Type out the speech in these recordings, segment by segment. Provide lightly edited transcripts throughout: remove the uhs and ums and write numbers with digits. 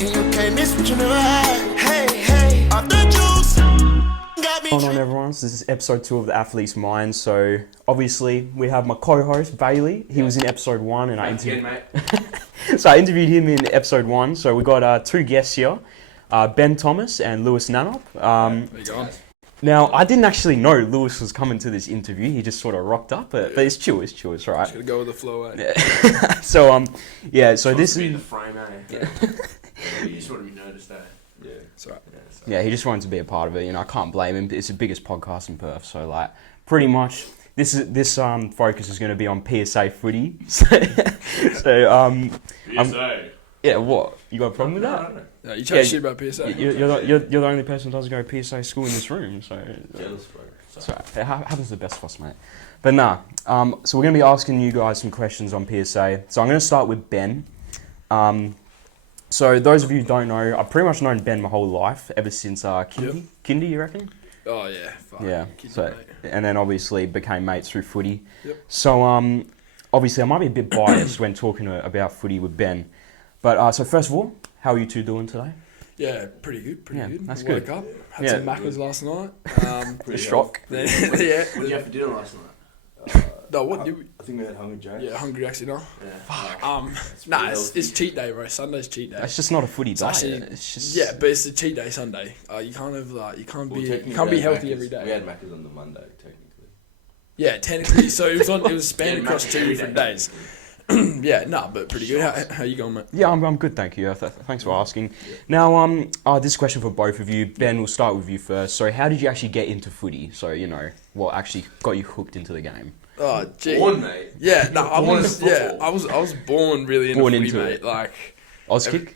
and you can't miss what you never had. Hey, hey, off the juice. Got me. What's going on, everyone? So this is episode 2 of The Athlete's Mind. So obviously we have my co-host Bailey. He was in episode 1 and I interviewed So I interviewed him in episode 1. So we got 2 guests here, Ben Thomas and Lewis Nannup. There you go. Now, I didn't actually know Lewis was coming to this interview. He just sort of rocked up, but it's chill, it's right. Just gotta go with the flow, eh? Yeah. So so this is is the frame, eh? You sort of noticed that. Yeah, it's right. yeah, he just wanted to be a part of it. You know, I can't blame him. It's the biggest podcast in Perth, so like pretty much this focus is going to be on PSA footy. PSA. Yeah, what? You got a problem with that? No. Yeah, you chat shit about PSA. You're the only person who doesn't go to PSA school in this room, so Jealous, bro. it's alright. It happens to the best of us, mate. But nah, so we're going to be asking you guys some questions on PSA. So I'm going to start with Ben. So those of you who don't know, I've pretty much known Ben my whole life, ever since kindy. Kindy, you reckon? Oh yeah. Fuck. Yeah. Kids, So mate. and then obviously became mates through footy. Yep. So obviously I might be a bit biased when talking about footy with Ben. But so first of all, how are you two doing today? Yeah, pretty good. Pretty Yeah, good. that's Woke good. up, had Yeah. some Maccas last night. A shock. Yeah. What did you have for dinner last night? No, what did we? I think we had Hungry Jack's. Yeah, hungry actually no. Yeah. Nah, it's cheat day, bro. Sunday's cheat day. It's just not a footy diet. actually- It's just Yeah, but it's a cheat day Sunday. You can't have like you can't Well, be technically you can't we be had healthy Maccas. every day. We had Maccas on the Monday, technically. Yeah, technically. So it was spanned Yeah, across Maccas 2 every different day. days. Yeah, nah, but pretty good. How you going, mate? Yeah, I'm good, thank you. Thanks for asking. Now, this question for both of you. Ben, we'll start with you first. So, how did you actually get into footy? So, you know, what actually got you hooked into the game? Oh, gee. Born, mate. Yeah, no, I Born was. into Yeah, football. I was born really into Born footy, into mate. it. Like, Auskick?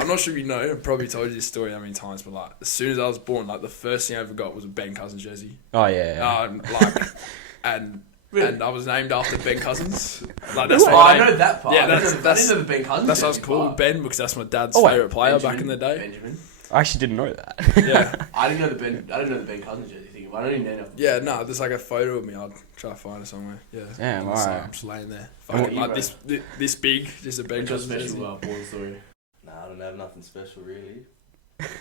I'm not sure if you know. I've probably told you this story how many times, but like, as soon as I was born, like, the first thing I ever got was a Ben Cousins jersey. Oh yeah. And I was named after Ben Cousins. Like, that's Oh, my I name. know that part. Yeah, I didn't know the Ben Cousins. That's what I was jersey called part. Ben because that's my dad's Oh, wait, favourite player Benjamin. back in the day. Benjamin. I actually didn't know that. Yeah. I didn't know the Ben Cousins jersey thing. But I don't even know. Yeah, no, there's like a photo of me. I'll try to find it somewhere. Yeah. Damn, I'm just, alright. I'm just laying there. And what Fucking you like this big, just a Ben What's your Cousins special jersey. born story? Nah, I don't have nothing special, really.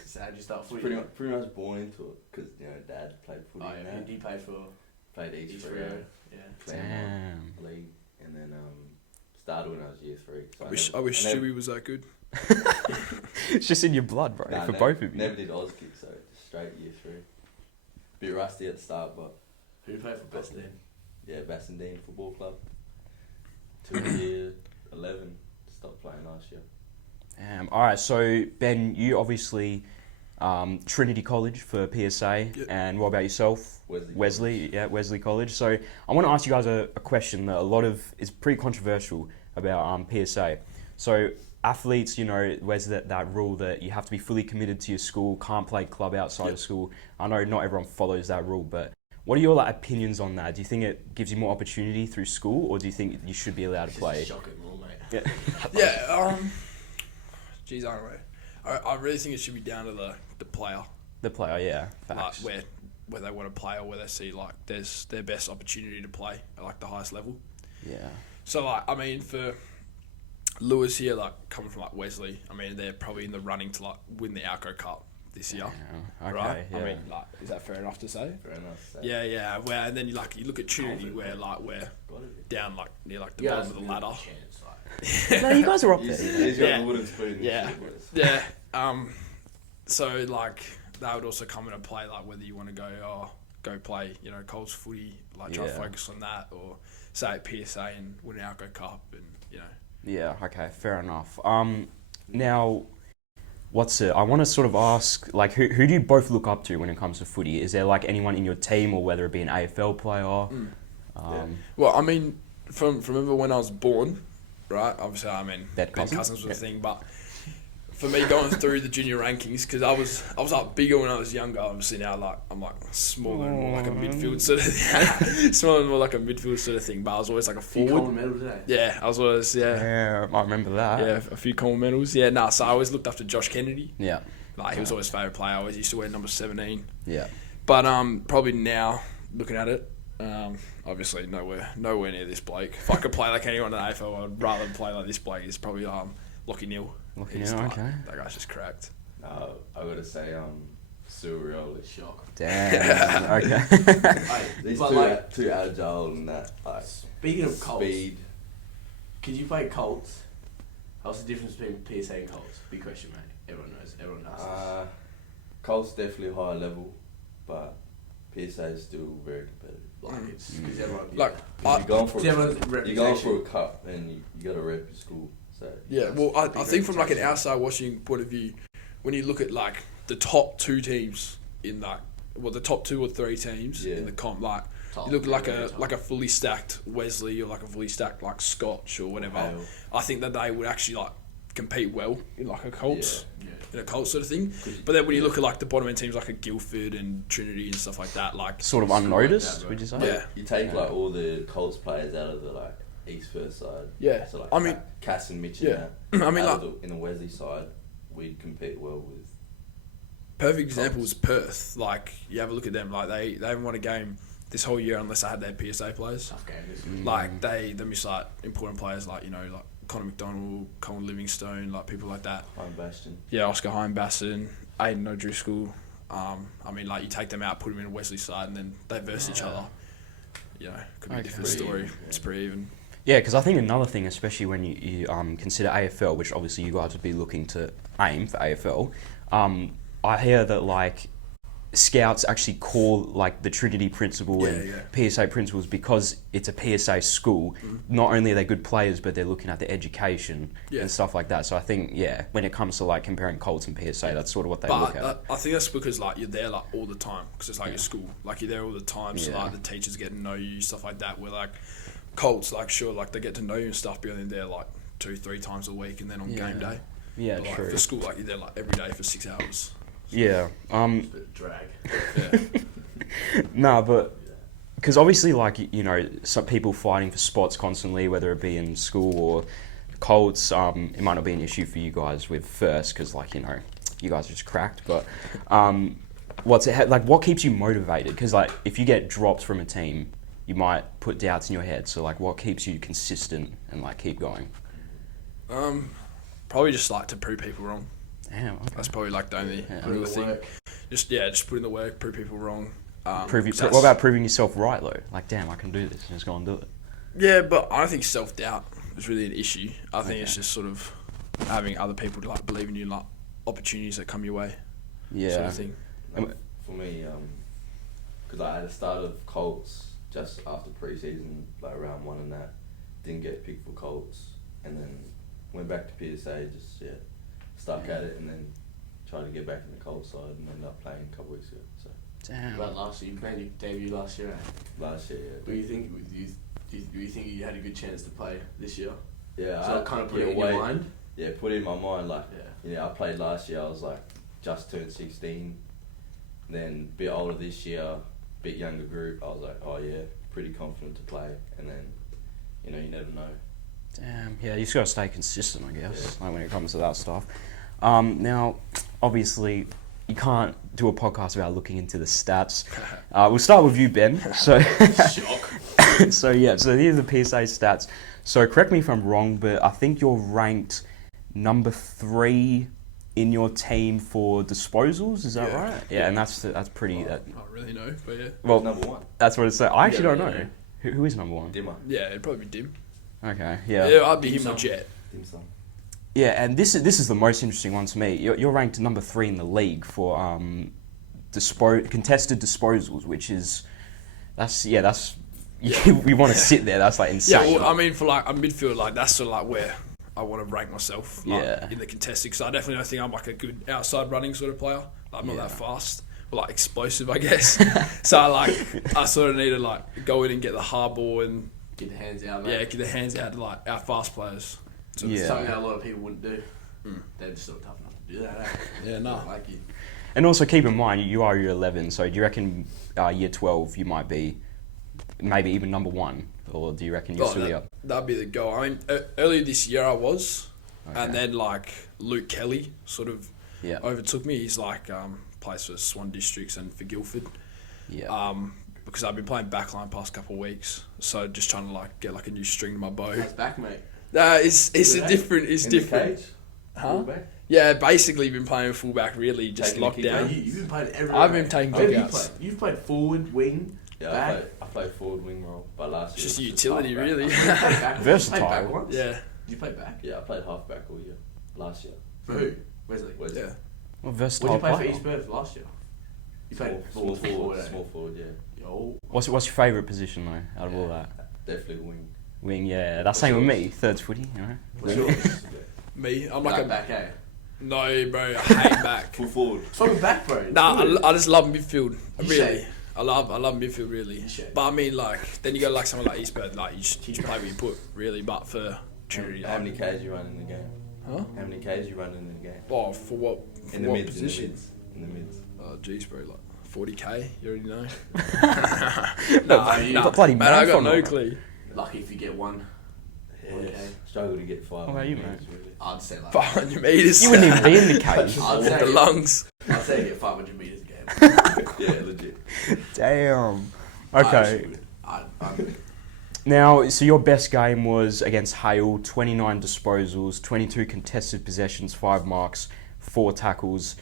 So how'd you start footy? Pretty much born into it, because, you know, Dad played footy Oh, and yeah. that. You played for Played East East Freo, Freo. Yeah. Claremont Damn. League, and then started when I was year 3. So I wish never- Stewie was that good. It's just in your blood, bro. Nah, for never- both of you. Never did Auskick, so just straight year 3. Bit rusty at the start, but Who do you play for best then? yeah, Bassendean Football Club. Till year 11, stopped playing last year. All right. So Ben, you obviously Trinity College for PSA, Yep. and what about yourself? Wesley. Yeah, Wesley College. So I want to ask you guys a question that is pretty controversial about PSA. So athletes, you know, where's that rule that you have to be fully committed to your school, can't play club outside of school. I know not everyone follows that rule, but what are your opinions on that? Do you think it gives you more opportunity through school, or do you think you should be allowed to play? Shock it more, mate. Yeah. Yeah. Geez, I don't know. I really think it should be down to the player, The player, yeah. like Facts. where they want to play or where they see like there's their best opportunity to play at like the highest level. Yeah. So like I mean for Lewis here, like coming from like Wesley, I mean they're probably in the running to like win the Alco Cup this year, Yeah. Okay. right? Yeah. I mean, like, is that fair enough to say? Fair enough. So Yeah. Where and then you look at Trinity, where like we're got it. down like near like the You bottom guys of the ladder. Chance, like. No, you guys are up He's there. got Yeah. the wooden spoon. and Yeah. shit, boys. Yeah. So like that would also come into play, like whether you want to go play, you know, Colts footy, like try to Yeah. focus on that, or say at PSA and win an Alco Cup, and you know. Yeah, okay, fair enough. Now, I want to sort of ask, like, who do you both look up to when it comes to footy? Is there, like, anyone in your team, or whether it be an AFL player? Well, I mean, from when I was born, right? Obviously, I mean, Ben Ben Cousins? Cousins was Yeah. a thing, but for me going through the junior rankings, because I was like bigger when I was younger. Obviously now I'm like smaller and more like a midfield sort of smaller and more like a midfield sort of thing. But I was always like a Few forward. Coleman medals today. Yeah, I was always Yeah, I remember that. Yeah, a few Coleman medals. Yeah, so I always looked up to Josh Kennedy. Yeah, Like he was always favourite player. I always used to wear number 17. yeah. But probably now looking at it, obviously nowhere near this bloke. If I could play like anyone in the AFL, I'd rather play like this bloke. It's probably Lockie Neal. Looking He's at like, okay. that guy's just cracked. No, I gotta say, surreal. Shock. Damn. Okay. Hey, These but two, like, too agile and that. Like, speaking of Colts, speed. because you play Colts, what's the difference between PSA and Colts? Big question, mate. Everyone knows. Everyone knows this. Colts definitely higher level, but PSA is still very competitive. Like, it's because everyone. Like, You're going for everyone's you're going reputation. for a cup and you got to rep your school. So Yeah, well, I big think from like an reputation. outside watching point of view, when you look at like the top two teams in that, well, the top 2 or 3 teams Yeah. in the comp, like Top, you look like very a top. like a fully stacked Wesley or like a fully stacked like Scotch or whatever. Hale. I think that they would actually like compete well in like a Colts. Yeah. In a Colts sort of thing, but then when you look at like the bottom end teams like a Guildford and Trinity and stuff like that, like Sort of Something like unnoticed, that, would you say? yeah, you take like all the Colts players out of the like East First side. Yeah. So like I mean- Cass and Mitch. Yeah. And that. I mean, Out like- of in the Wesley side, we'd compete well with. perfect example is Perth. Like you have a look at them, like they haven't won a game this whole year unless they had their PSA players. Tough game. This Like they miss like important players like like Connor McDonald, Colin Livingstone, like people like that. Home Bastion. Yeah, Oscar Heinbasson, Aiden O'Driscoll. I mean, like you take them out, put them in a Wesley side, and then they verse each other. You know, could be a different Pretty story. even, yeah. It's pretty even. Yeah, because I think another thing, especially when you consider AFL, which obviously you guys would be looking to aim for AFL, I hear that like scouts actually call like the Trinity principle and PSA principles because it's a PSA school. Not only are they good players, but they're looking at the education and stuff like that. So I think when it comes to like comparing Colts and PSA, that's sort of what they look But at. I think that's because like you're there like all the time because it's like your school. Like you're there all the time, so Yeah. like the teachers get to know you, stuff like that. Where like Colts, like sure, like they get to know you and stuff, but you're only there like 2-3 times a week, and then on game day. Yeah, But, like, true. for school, like you're there like every day for 6 hours. Yeah. drag. Yeah. No, but because obviously, like some people fighting for spots constantly, whether it be in school or Colts. It might not be an issue for you guys with first, because like you guys are just cracked. But what keeps you motivated? Because like if you get dropped from a team, you might put doubts in your head. So like, what keeps you consistent and like keep going? Probably just like to prove people wrong. Damn. Okay. That's probably like the only Yeah. real thing. Just put in the work, prove people wrong. What about proving yourself right though? Like, damn, I can do this. Just go and do it. Yeah, but I don't think self-doubt is really an issue. I think it's just sort of having other people to like believe in you, like opportunities that come your way. Yeah. Sort of thing. For me, because I had a start of Colts just after pre-season, like round 1 and that, didn't get picked for Colts, and then went back to PSA, just stuck at it, and then tried to get back in the Colts side, and ended up playing a couple weeks ago. So Damn. About last year, you made your debut last year. Eh? last year, Do you think you had a good chance to play this year? yeah, So I it kind of put it in your mind. Yeah, put it in my mind, like, Yeah. I played last year, I was like, just turned 16, then a bit older this year, bit younger group, I was like, oh yeah, pretty confident to play, and then, you never know. Damn. Yeah, you just gotta stay consistent, I guess, like when it comes to that stuff. Now, obviously, you can't do a podcast without looking into the stats. We'll start with you, Ben. So, Shock. so here's the PSA stats. So correct me if I'm wrong, but I think you're ranked number 3 in your team for disposals. Is that Yeah. right? Yeah, and that's pretty. I don't really know, but yeah. Well, Number 1, that's what it says. I actually don't Yeah, know. Who is number 1? Dimmer, Yeah, it'd probably be Dim. Okay. Yeah, I'd be him or Jet. Dim Sum. Yeah, and this is the most interesting one to me. You're ranked number 3 in the league for contested disposals, which is we want to sit there. That's like insane. Yeah, well, I mean, for like a midfield, like that's sort of like where I want to rank myself. Like, Yeah. in the contested, because I definitely don't think I'm like a good outside running sort of player. Like, I'm not that fast, or like explosive, I guess. So I sort of need to like go in and get the hard ball and Get the hands out, mate. get the hands out to like our fast players. So Yeah. Something that a lot of people wouldn't do. They're just not tough enough to do that. Eh? Yeah, no. Like you. And also keep in mind, you are year 11, so do you reckon year 12 you might be maybe even number 1? Or do you reckon you're still up? That'd be the goal. I mean, earlier this year I was, Okay. and then like Luke Kelly sort of Yeah. overtook me. He's like plays for Swan Districts and for Guildford. Yeah. Because I've been playing backline past couple of weeks, so just trying to like get like a new string to my bow. How's back, mate? It's Good, a eh? different. It's In the different. cage? Huh? Fullback? Yeah, basically been playing fullback. Really, just Taking the locked kick down. out. You've been playing everywhere. I've been mate. taking Where have you kickouts. played? You've played forward, wing, Yeah, back. I play forward wing role, but last It's year just it was utility, halfback. really. You played back. Versatile. You played back once? Yeah, Did you play back? Yeah, I played halfback all year. Last year. For who? Wesley. Wesley. yeah. Well, What versatile did you play for player. East Birds last year? You played Small forward. eh? Small forward, yeah. Yo. What's your favourite position though out of all that? Definitely wing. Wing, yeah. That's same with me. Third's footy, you know. What's yours? Me, I'm Like like a back, eh? no, bro. I hate back. Full forward. Fucking back, bro. Nah, Good. I just love midfield. You Really, say. I love midfield. Really, You say. but I mean, like, then you go like someone like Eastburn, like you just play what you put. Really, but for Trinity, How many Ks you run in the game? Huh? How many Ks you run in the game? Oh, for what? For In the what mids. position? In the mids. Oh, jeez, bro, like 40k. You already know. But bloody man, I got marathon no runner. clue. Lucky if you get one. Yeah. Okay. Struggle to get 5. What about you, meters, mate? really. I'd say like 500 meters. You wouldn't even be in the cage. I'd the say lungs. I'd say you get 500 meters a game. Yeah, legit. Damn. Okay. I'm Now, so your best game was against Hale, 29 disposals, 22 contested possessions, 5 marks, 4 tackles,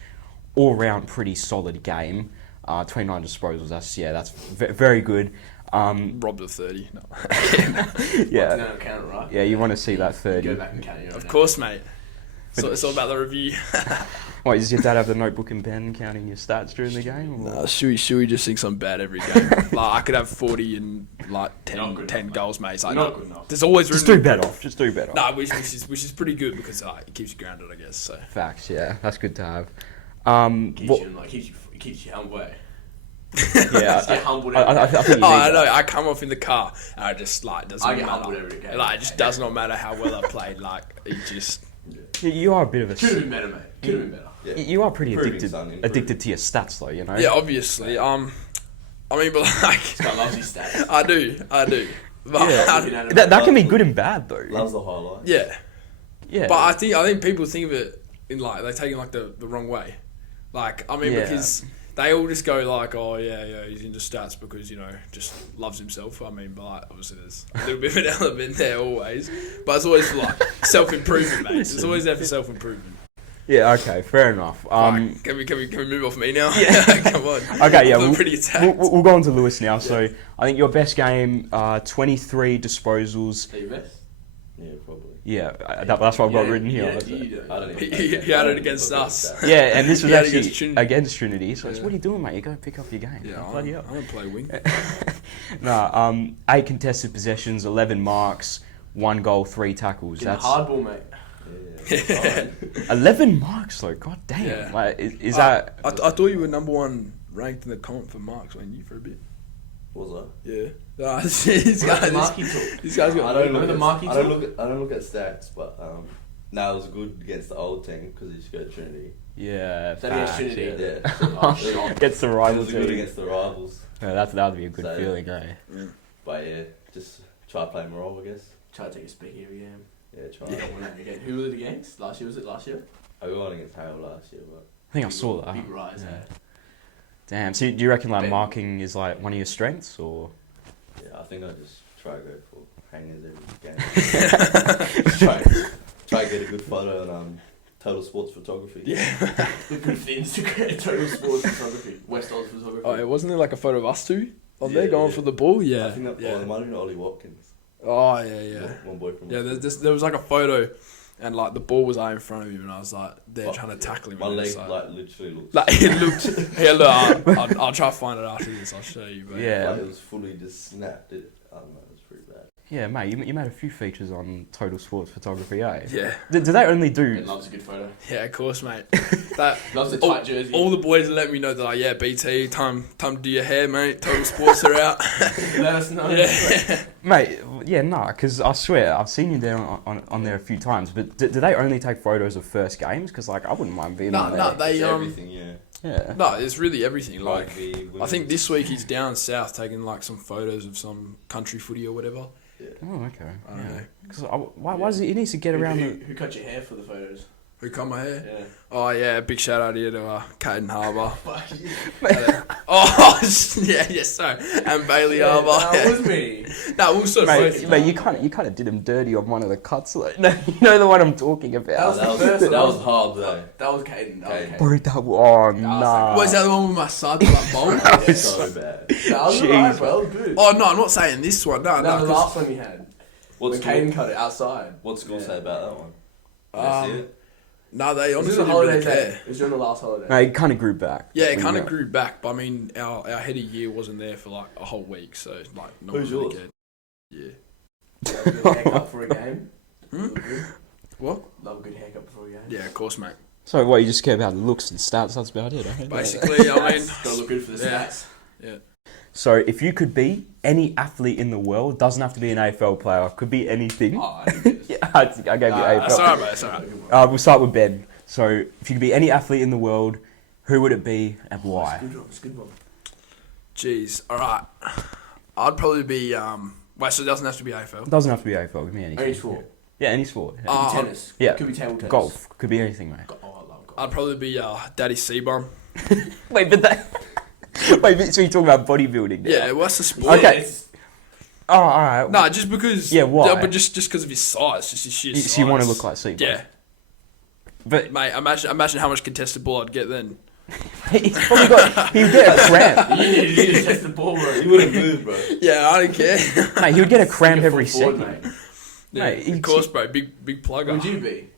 all round pretty solid game. 29 disposals, that's very good. Robbed of 30. No. Yeah, gonna count it, right? yeah, you want to see that Go 30. back and count it. Of course, mate. So it's all about the review. Wait, does your dad have the notebook and pen counting your stats during the game? Or? Nah, Shuey just thinks I'm bad every game. Like, I could have 40 and like Not 10, good 10 enough, goals, mate. It's like, Not no, good enough. there's always room Just to do improve. better. Just do better. Nah, which is pretty good because it keeps you grounded, I guess. So Facts, yeah, that's good to have. Keeps you humble. Eh? Yeah, Get humbled. I think you need I know. that. I come off in the car and I just like does I not get humbled matter. every game. Like it just does not matter how well I played. Like it just You are a bit of a. Could have been better, mate. Could have been better. Yeah. You are pretty Improving, addicted son, improving. addicted to your stats, though. You know. yeah. Obviously, I mean, but like This guy loves his stats. I do. But Yeah. That can be good and bad, though. Loves the highlight. yeah. Yeah. But I think people think of it in like they take it like the wrong way. Like I mean Yeah. because they all just go like, oh yeah, he's into stats because just loves himself. I mean, but like, obviously there's a little bit of an element there always, but it's always for like self improvement, mate. It's always there for self improvement. Yeah. Okay. Fair enough. Can we move off me now? Yeah, come on. Okay. Yeah. I'm pretty attacked. We'll go on to Lewis now. So I think your best game, 23 disposals. Are you best? Yeah, probably. Yeah. That's what I've got written here. You don't. I don't He- even he play had that. it against I don't us. look at that. Yeah, and this was He had actually against Trinity. against Trinity. So it's, Yeah. what are you doing, mate? You go pick up your game. Yeah, Bloody I hell. don't play wing. No, 8 contested possessions, 11 marks, 1 goal, 3 tackles. Getting That's hardball, mate. Yeah. 11 marks though. God damn. Yeah. Like, is that? I thought you were number 1 ranked in the comp for marks, weren't you, for a bit? What was Yeah. Nah, these guys. Marky talk. These guys that? got. I don't Remember look the at, marquee I don't talk? look at I don't look at stats, but it was good against the old team because he just got Trinity. Yeah. That against facts, Trinity. yeah. Yeah. Oh, shit. Gets the It rivals. was good against the rivals. Yeah, that would be a good So- feeling, eh? But yeah, just try to play more role, I guess. Try to take a speaking every game. Yeah, try. Yeah, won that again. Who was it against? Last year, was it last year? I got one against Hale last year, but I think I saw that. Big rise, Yeah. eh? Damn. So do you reckon like Ben. marking is like one of your strengths, or? yeah, I think I just try to go for hangers every game. try to get a good photo on Total Sports Photography. Yeah. Look good for the Instagram, Total Sports Photography. West Oz Photography. Oh, yeah, wasn't there like a photo of us two on Yeah, there going yeah. for the ball? Yeah. I think that yeah. it might have been Ollie Watkins. Oh yeah. One boy from Yeah, there was like a photo, and like the ball was out in front of him, and I was like there trying to tackle him. My and leg it's like literally looked like it looked. Yeah, look, I'll try to find it after this. I'll show you. But Yeah. like it was fully just snapped. I don't know, it was pretty bad. Yeah, mate. You made a few features on Total Sports Photography, eh? Yeah. Do they only do? Ben loves a good photo. Yeah, of course, mate. That Loves a all, tight jersey. all the boys let me know that like, yeah, BT, time to do your hair, mate. Total Sports are out. Let us know. Yeah. Mate, yeah, nah, because I swear, I've seen you there on there a few times, but do they only take photos of first games? Because, like, I wouldn't mind being on there. No, they It's everything, yeah. Yeah. No, it's really everything. Like, Rugby, I think women's. this week he's down south taking like some photos of some country footy or whatever. Yeah. Oh, okay. I don't know. Because why is it? He needs to get around Who cut your hair for the photos? Who cut my hair? Yeah. Oh yeah, big shout out here to Caden Harbour. Fuck you. Oh yeah, sorry. And Bailey Harbour. That was me. No, also Mate, you kind of did him dirty on one of the cuts. Like, no, you know the one I'm talking about. That was hard though. That was Caden. Bro, oh nah. Was that the one with my side like bowl? That was so bad. That was alright, bro. That was good. Oh no, I'm not saying this one. No, The last one you had. What's When Caden cut it outside. What's school say about that one? Did I see it? No, they It was honestly the didn't really holidays. care. It was during the last holiday. No, it kind of grew back. Yeah, it kind of grew back, but I mean, our head of year wasn't there for like a whole week, so like no Who's one really yours? cared. Yeah. Love a good haircut for a game. What? Love a good haircut before a game. Yeah, of course, mate. So what, you just care about the looks and stats, that's about it, eh? Basically, I mean, Gotta look good for the Yeah. stats. yeah. So if you could be any athlete in the world, doesn't have to be an AFL player, could be anything. Oh, I didn't get this. Yeah, I gave you That's AFL. alright, mate. That's alright. We'll start with Ben. So if you could be any athlete in the world, who would it be and why? It's a good one. Jeez. All right. I'd probably be. Wait, so it doesn't have to be AFL. It doesn't have to be AFL, give me anything. Any sport. Yeah, any sport. Yeah. Uh, Tennis. yeah. Could be table tennis. Golf, could be anything, mate. Oh, I love golf. I'd probably be Daddy Seabum. Wait, but that... Wait, so you're talking about bodybuilding now? Yeah, what's the sport? Okay. It's- Oh, alright. No, just because. Yeah, why? but just because of his size, just his sheer size. So you want to look like Seabum? Yeah, But mate. Imagine how much contested ball I'd get then. he's probably got... He would get a cramp. You need to test the ball, bro. You wouldn't move, bro. Yeah, I don't care. Mate, he would get a cramp You're every full forward, second. mate. Yeah, Mate, of course, bro. Big plugger. Would you be?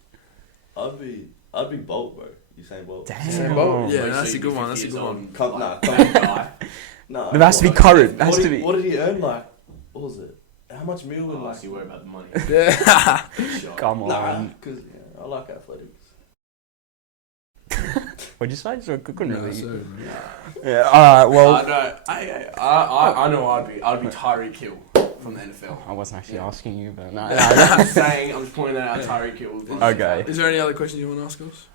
I'd be Bolt, bro. Usain Bolt. Damn. Yeah, Wait, that's so a good you'd be one. That's a 50 good years one. old, Come, like, nah, fat guy. No. It has to be current. It has What to did, be... what did he earn? Like, what was it? How much meal? Oh, Like, so you worry about the money. Yeah. Shot. Come on. nah, because I like athletics. What'd you say? So I couldn't No, really... so- Yeah, alright, well... No, I know what I'd be Tyreek Hill from the NFL. I wasn't actually asking you, but no. I'm just saying, I'm just pointing that out. Tyreek Hill. Okay. Is there any other questions you want to ask us?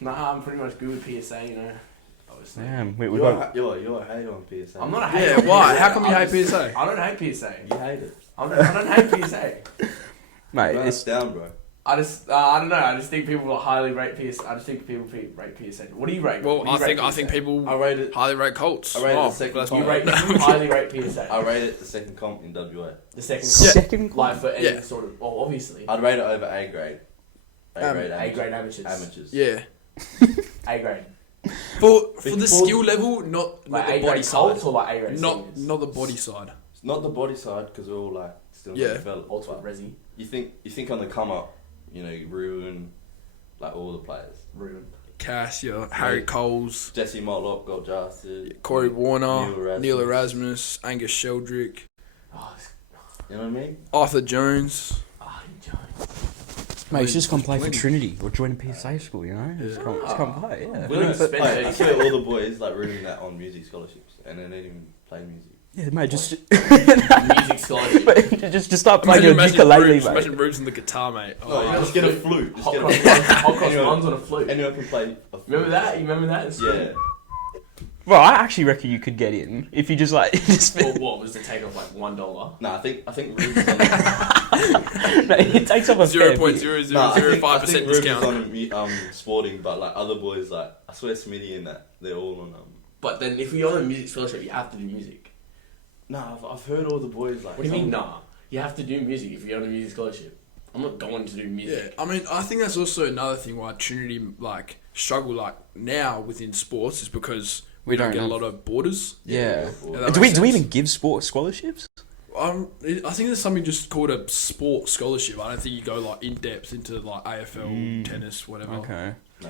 Nah, I'm pretty much good with PSA, you know. Obviously. Damn, we You're got... a hater on PSA. I'm not a hater. Yeah, on why? PSA. How come you I hate just- PSA? I don't hate PSA. You hate it. I don't hate PSA. Mate, Burn it's... us down, bro. I don't know. I just think people highly rate PSA. I just think people rate PSA. What do you rate? Well, What do you rate I think PSA? people I rate it. highly rate Colts. I rate Oh, the second that's comp. You rate. You highly rate PSA. I rate it the second comp in WA. The second. Second... Like for any Yeah. sort of. Well, obviously. I'd rate it over A grade. A grade amateurs. Amateurs. Yeah. A grade. For the For- skill level, not Like the A body grade side. Colts or like A grade Not seniors? the body side. It's not the body side because we're all like still Yeah. not developed. Ultimate but Resi. you think on the come up, you know, you ruin like all the players. Ruin. Cass, Harry Yeah. Coles, Jesse Motlop got drafted. Corey Warner, Neil Neil Erasmus. Erasmus, Angus Sheldrick, Oh, it's, You know what I mean? Arthur Jones. Mate, you just come play for Plenty. Trinity or join a PSA school, you know? Just come play, yeah. Willing to But, spend like, I 30K. swear all the boys like ruining that on music scholarships and then they didn't even play music. Yeah, mate, just... Music scholarship. just start playing your ukulele, mate. Imagine Rubes on the guitar, mate. No, Oh, just get a flute. Just Hot get cross a buns, hot cross Anyone- buns on a flute. Anyone can play a flute. Remember that? You remember that? in school? Yeah. Well, I actually reckon you could get in if you just like... just Or what was the take off like $1? Nah, I think Rubes is on a, No, it takes up a fair bit. 0.0005% discount. on sporting, but like other boys, like I swear Smitty and that they're all on But then if you're on a music scholarship, you have to do music. Nah, I've heard all the boys like. What do you mean, nah? You have to do music if you're on a music scholarship. I'm not going to do Yeah, music. I mean, I think that's also another thing why Trinity like struggle like now within sports is because we don't get a lot of borders. Yeah. Yeah, that Do makes we sense. even give sport scholarships? I think there's something just called a sport scholarship. I don't think you go like in depth into like AFL, tennis, whatever. Okay. Nah,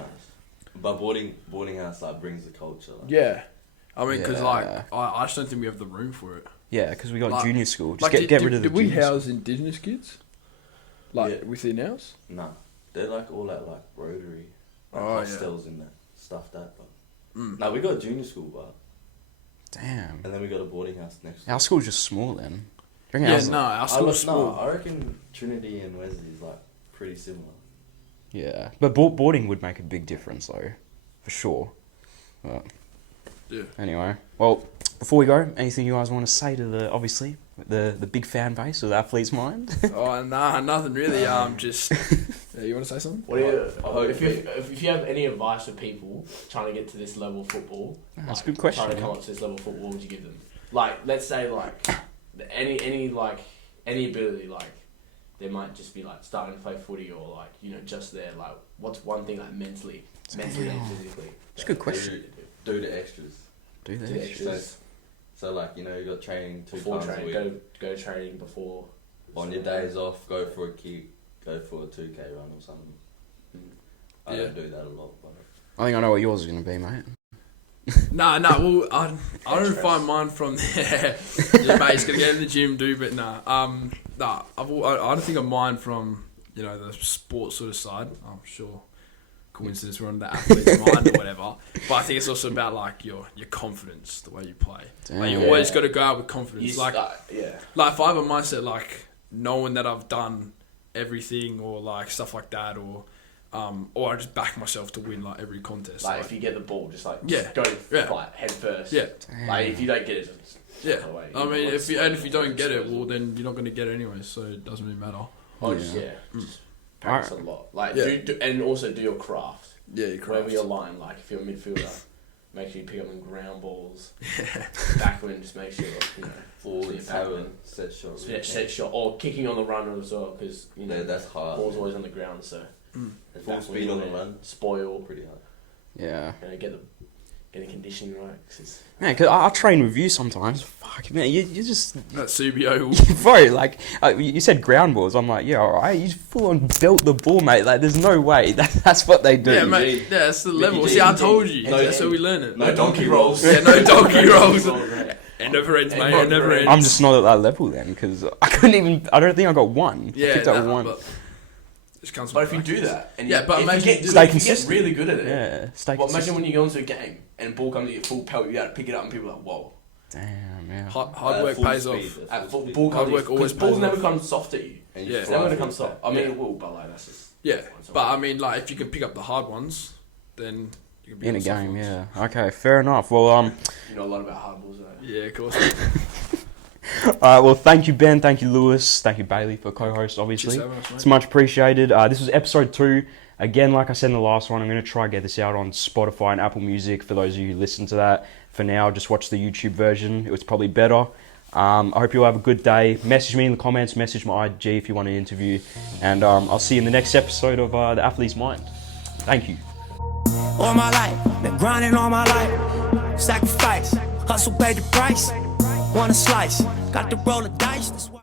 but boarding house like brings the culture. Like. Yeah, I mean, because Yeah. like I just don't think we have the room for it. Yeah, because we got Like- junior school. Just Like, get rid of the Did we junior house Indigenous kids? Like Yeah. within ours? Nah, they're like all at like Rotary, like Oh, yeah. hostels and that stuff that. But Mm. nah, we got junior school, but Damn. and then we got a boarding house next. Our school's just small then. Do you reckon Yeah, ours- no, our I school's small. I reckon Trinity and Wesley is like pretty similar. Yeah. But boarding would make a big difference though. For sure. But Yeah. anyway. Well, before we go, anything you guys want to say to the big fan base of the Athlete's Mind? Oh, nah, nothing really. Just you want to say something? What do you, if you have any advice for people trying to get to this level of football, That's a good question. Trying to come up to this level of football, what would you give them? Like, let's say any ability, like they might just be like starting to play footy or like just there. Like, what's one thing like mentally and physically? It's a good question. Do the extras. Do The that. extras. So like you got training Before 2 times training, a week. go training before. On your days off, go for a kick, go for a 2K run or something. I don't do that a lot, but I think I know what yours is going to be, mate. Nah. Well, I don't find mine from there. Yeah, mate, he's gonna get in the gym, but nah. Nah. I don't think of mine from the sports sort of side. I'm sure. Coincidence, we're on the athlete's mind or whatever. But I think it's also about like your confidence, the way you play. Like you always got to go out with confidence. Like if I have a mindset like knowing that I've done everything or like stuff like that, or I just back myself to win like every contest. Like if you get the ball, just go fight head first. Yeah. Like if you don't get it, just Yeah. away. I mean, if you don't get it, well then you're not going to get it anyway. So it doesn't really matter. Just practice a lot. Like do and also do your craft. Yeah, your craft. Wherever your line, like if you're a midfielder, make sure you pick up on ground balls. Backwind, just make sure always have a set shot. Set shot or kicking on the run as well, because that's hard. Ball's always on the ground, so full speed on the run, spoil pretty hard. Yeah. Get the conditioning right. Man, cause I train with you sometimes. Fuck, man, you just... That CBO. Bro, like, you said ground balls. I'm like, yeah, alright, you full on belt the ball, mate. Like, there's no way. That's what they do. Yeah, mate. Yeah, that's the level. See, I told you. That's how we learn it. No donkey rolls. Yeah, no donkey rolls. It never ends, mate. It never ends. I'm just not at that level then, because I don't think I got one. Yeah, I picked up one. But if you do that, and but imagine you stay get consistent. really good at it. Yeah, stay Well, consistent. imagine when you go into a game and ball comes at your full pelt, you got to pick it up, and people are like, whoa. Damn, yeah. Hard work pays off. Ball Hard work always pays balls never off. come soft at you. Yeah. It's never going to come soft. I mean, it will, but like that's just... Yeah, but I mean, like, if you can pick up the hard ones, then you can pick In a up the soft game, ones. yeah. Okay, fair enough. Well, You know a lot about hard balls, though. Yeah, of course. alright, well, thank you, Ben. Thank you, Lewis. Thank you, Bailey, for co-host, obviously. Cheers, having us, mate. It's much appreciated. This was episode 2. Again, like I said in the last one, I'm going to try to get this out on Spotify and Apple Music for those of you who listen to that. For now, just watch the YouTube version. It was probably better. I hope you all have a good day. Message me in the comments, message my IG if you want an interview. And I'll see you in the next episode of The Athlete's Mind. Thank you. All my life, been grinding all my life. Sacrifice, hustle paid the price. Want a slice, got to roll the dice. That's why